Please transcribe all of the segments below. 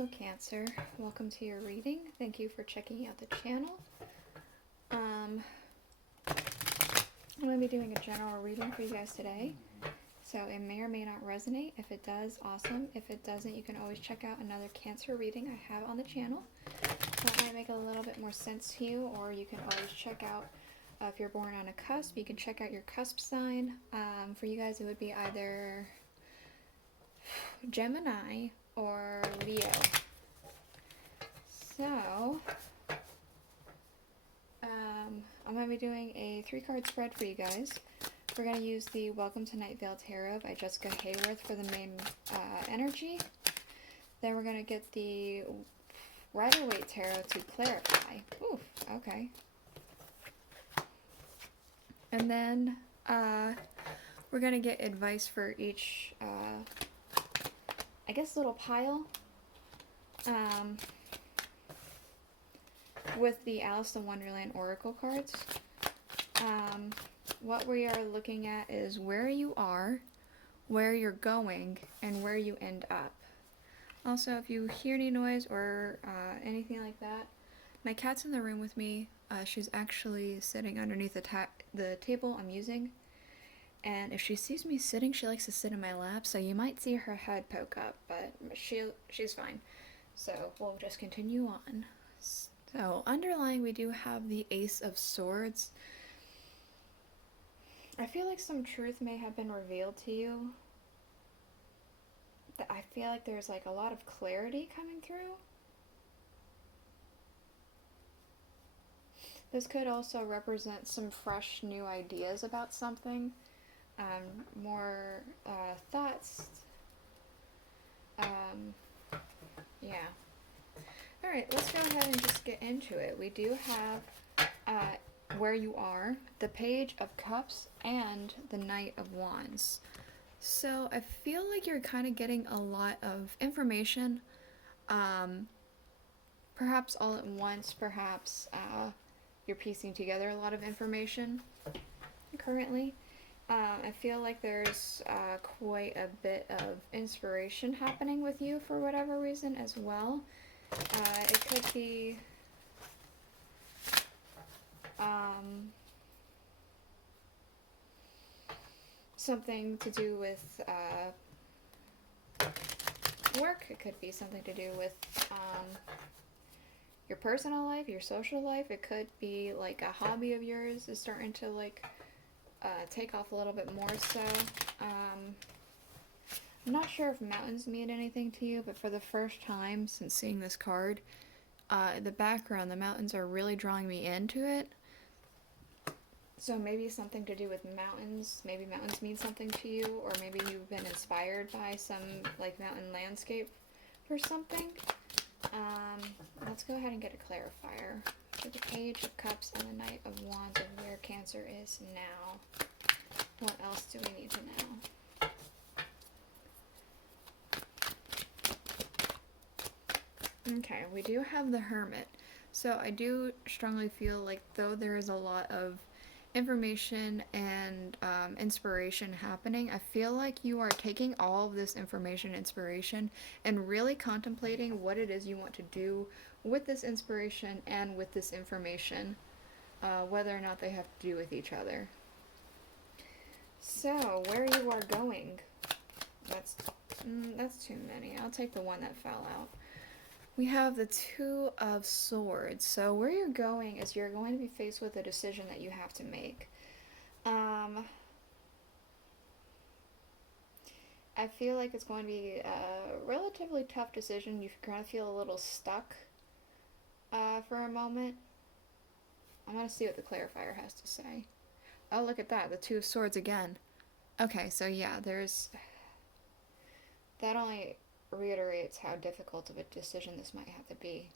Hello Cancer, welcome to your reading. Thank you for checking out the channel. I'm going to be doing a general reading for you guys today. So it may or may not resonate. If it does, awesome. If it doesn't, you can always check out another Cancer reading I have on the channel. That might make a little bit more sense to you, or you can always check out, if you're born on a cusp, you can check out your cusp sign. For you guys, it would be either Gemini or Leo. So, I'm going to be doing a 3-card spread for you guys. We're going to use the Welcome to Night Vale Tarot by Jessica Hayworth for the main energy. Then we're going to get the Rider-Waite Tarot to clarify. Ooh, okay. And then we're going to get advice for each, I guess, little pile. With the Alice in Wonderland Oracle cards. What we are looking at is where you are, where you're going, and where you end up. Also, if you hear any noise or anything like that, my cat's in the room with me. She's actually sitting underneath the table I'm using. And if she sees me sitting, she likes to sit in my lap, so you might see her head poke up, but she's fine. So we'll just continue on. So underlying, we do have the Ace of Swords. I feel like some truth may have been revealed to you. I feel like there's like a lot of clarity coming through. This could also represent some fresh new ideas about something. More thoughts. Yeah. Alright, let's go ahead and just get into it. We do have where you are, the Page of Cups, and the Knight of Wands. So I feel like you're kind of getting a lot of information, perhaps all at once, perhaps you're piecing together a lot of information currently. I feel like there's quite a bit of inspiration happening with you for whatever reason as well. It could be something to do with work. It could be something to do with your personal life, your social life. It could be like a hobby of yours is starting to like take off a little bit more so. I'm not sure if mountains mean anything to you, but for the first time since seeing this card, the background, the mountains are really drawing me into it. So maybe something to do with mountains. Maybe mountains mean something to you, or maybe you've been inspired by some like mountain landscape or something. Let's go ahead and get a clarifier for the Page of Cups and the Knight of Wands of where Cancer is now. What else do we need to know? Okay, we do have the Hermit. So I do strongly feel like though there is a lot of information and inspiration happening, I feel like you are taking all of this information, inspiration, and really contemplating what it is you want to do with this inspiration and with this information, whether or not they have to do with each other. So, where you are going, that's too many. I'll take the one that fell out. We have the Two of Swords. So where you're going is you're going to be faced with a decision that you have to make. I feel like it's going to be a relatively tough decision. You're going to feel a little stuck for a moment. I'm going to see what the clarifier has to say. Oh, look at that. The Two of Swords again. Okay, so yeah, that only reiterates how difficult of a decision this might have to be.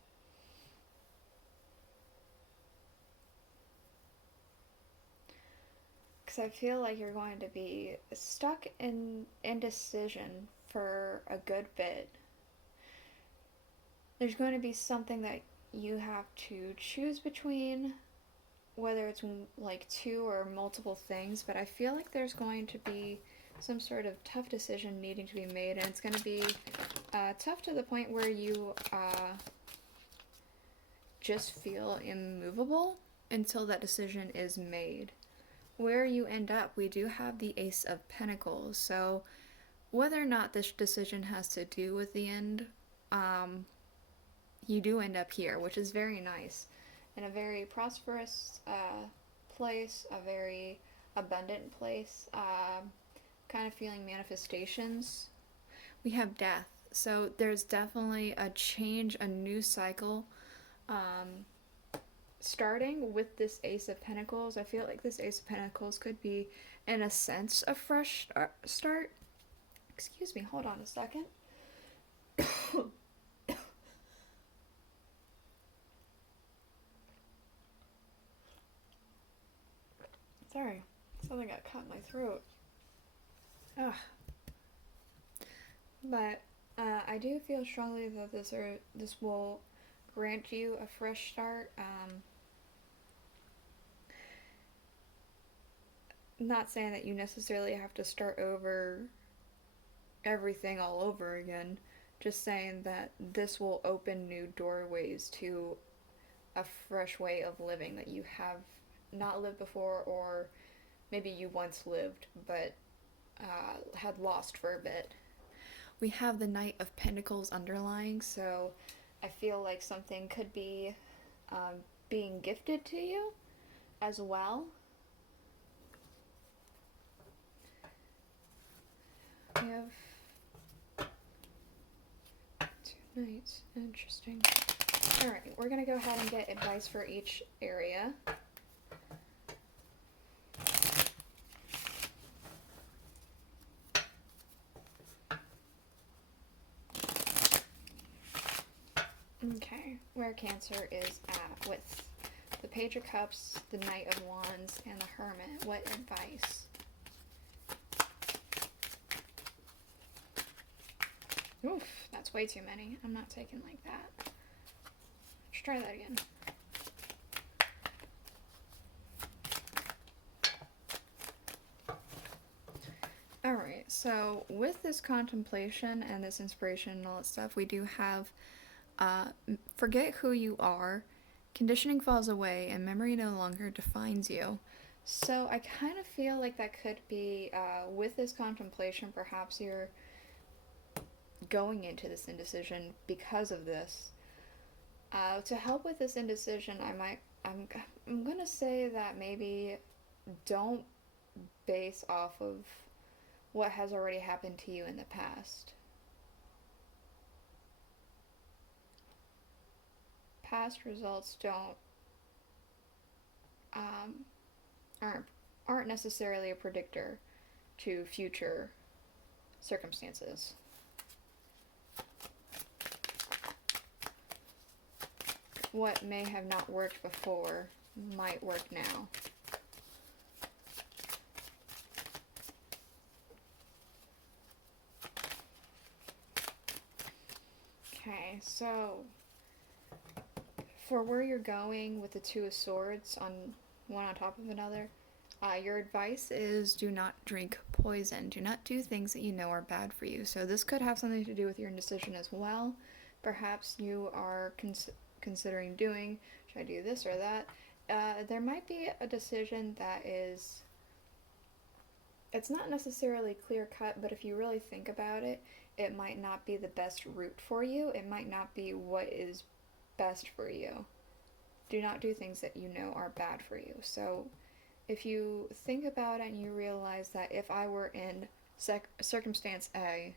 Because I feel like you're going to be stuck in indecision for a good bit. There's going to be something that you have to choose between, whether it's like two or multiple things, but I feel like there's going to be some sort of tough decision needing to be made, and it's going to be tough to the point where you just feel immovable until that decision is made. Where you end up, we do have the Ace of Pentacles, so whether or not this decision has to do with the end, you do end up here, which is very nice. In a very prosperous place, a very abundant place, kind of feeling manifestations. We have death, so there's definitely a change, a new cycle. Starting with this Ace of Pentacles, I feel like this Ace of Pentacles could be, in a sense, a fresh start. Excuse me, hold on a second. Sorry, something got caught in my throat. Ugh. But I do feel strongly that this will grant you a fresh start. Not saying that you necessarily have to start over everything all over again, just saying that this will open new doorways to a fresh way of living that you have not lived before, or maybe you once lived but had lost for a bit. We have the Knight of Pentacles underlying, so I feel like something could be being gifted to you as well. We have two knights. Interesting. Alright, we're going to go ahead and get advice for each area. Okay, where Cancer is at with the Page of Cups, the Knight of Wands, and the Hermit. What advice? Oof, that's way too many. I'm not taking like that. Let's try that again. Alright, so with this contemplation and this inspiration and all that stuff, we do have forget who you are, conditioning falls away, and memory no longer defines you. So I kind of feel like that could be, with this contemplation, perhaps you're going into this indecision because of this. To help with this indecision, I'm gonna say that maybe don't base off of what has already happened to you in the past. Past results aren't necessarily a predictor to future circumstances. What may have not worked before might work now. Okay, so for where you're going with the Two of Swords, on one on top of another, your advice is do not drink poison. Do not do things that you know are bad for you. So this could have something to do with your indecision as well. Perhaps you are considering doing, should I do this or that? There might be a decision that is, it's not necessarily clear cut, but if you really think about it, it might not be the best route for you. It might not be what is best for you. Do not do things that you know are bad for you. So if you think about it and you realize that if I were in circumstance A,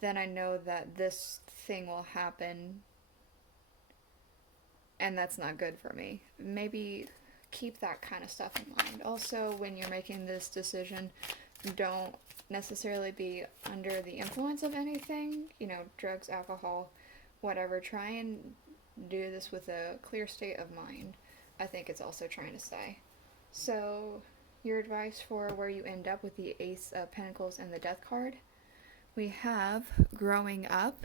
then I know that this thing will happen and that's not good for me. Maybe keep that kind of stuff in mind. Also, when you're making this decision, don't necessarily be under the influence of anything, drugs, alcohol, whatever. Try and do this with a clear state of mind, I think it's also trying to say. So, your advice for where you end up with the Ace of Pentacles and the Death card. We have growing up,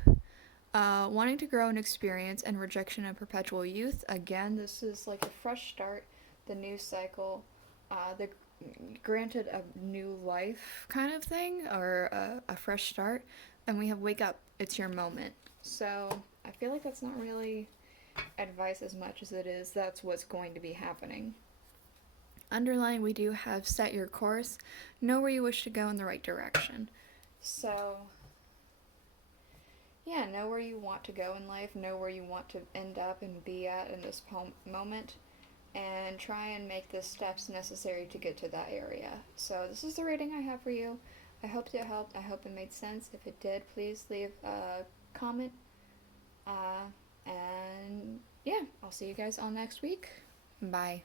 wanting to grow in experience, and rejection of perpetual youth. Again, this is like a fresh start, the new cycle, the granted a new life kind of thing, or a fresh start. And we have wake up, it's your moment. So I feel like that's not really advice as much as it is that's what's going to be happening. Underlying, we do have set your course, know where you wish to go in the right direction. So yeah, know where you want to go in life, know where you want to end up and be at in this moment, and try and make the steps necessary to get to that area. So this is the reading I have for you. I hope it helped. I hope it made sense. If it did, please leave a comment. And yeah, I'll see you guys all next week. Bye.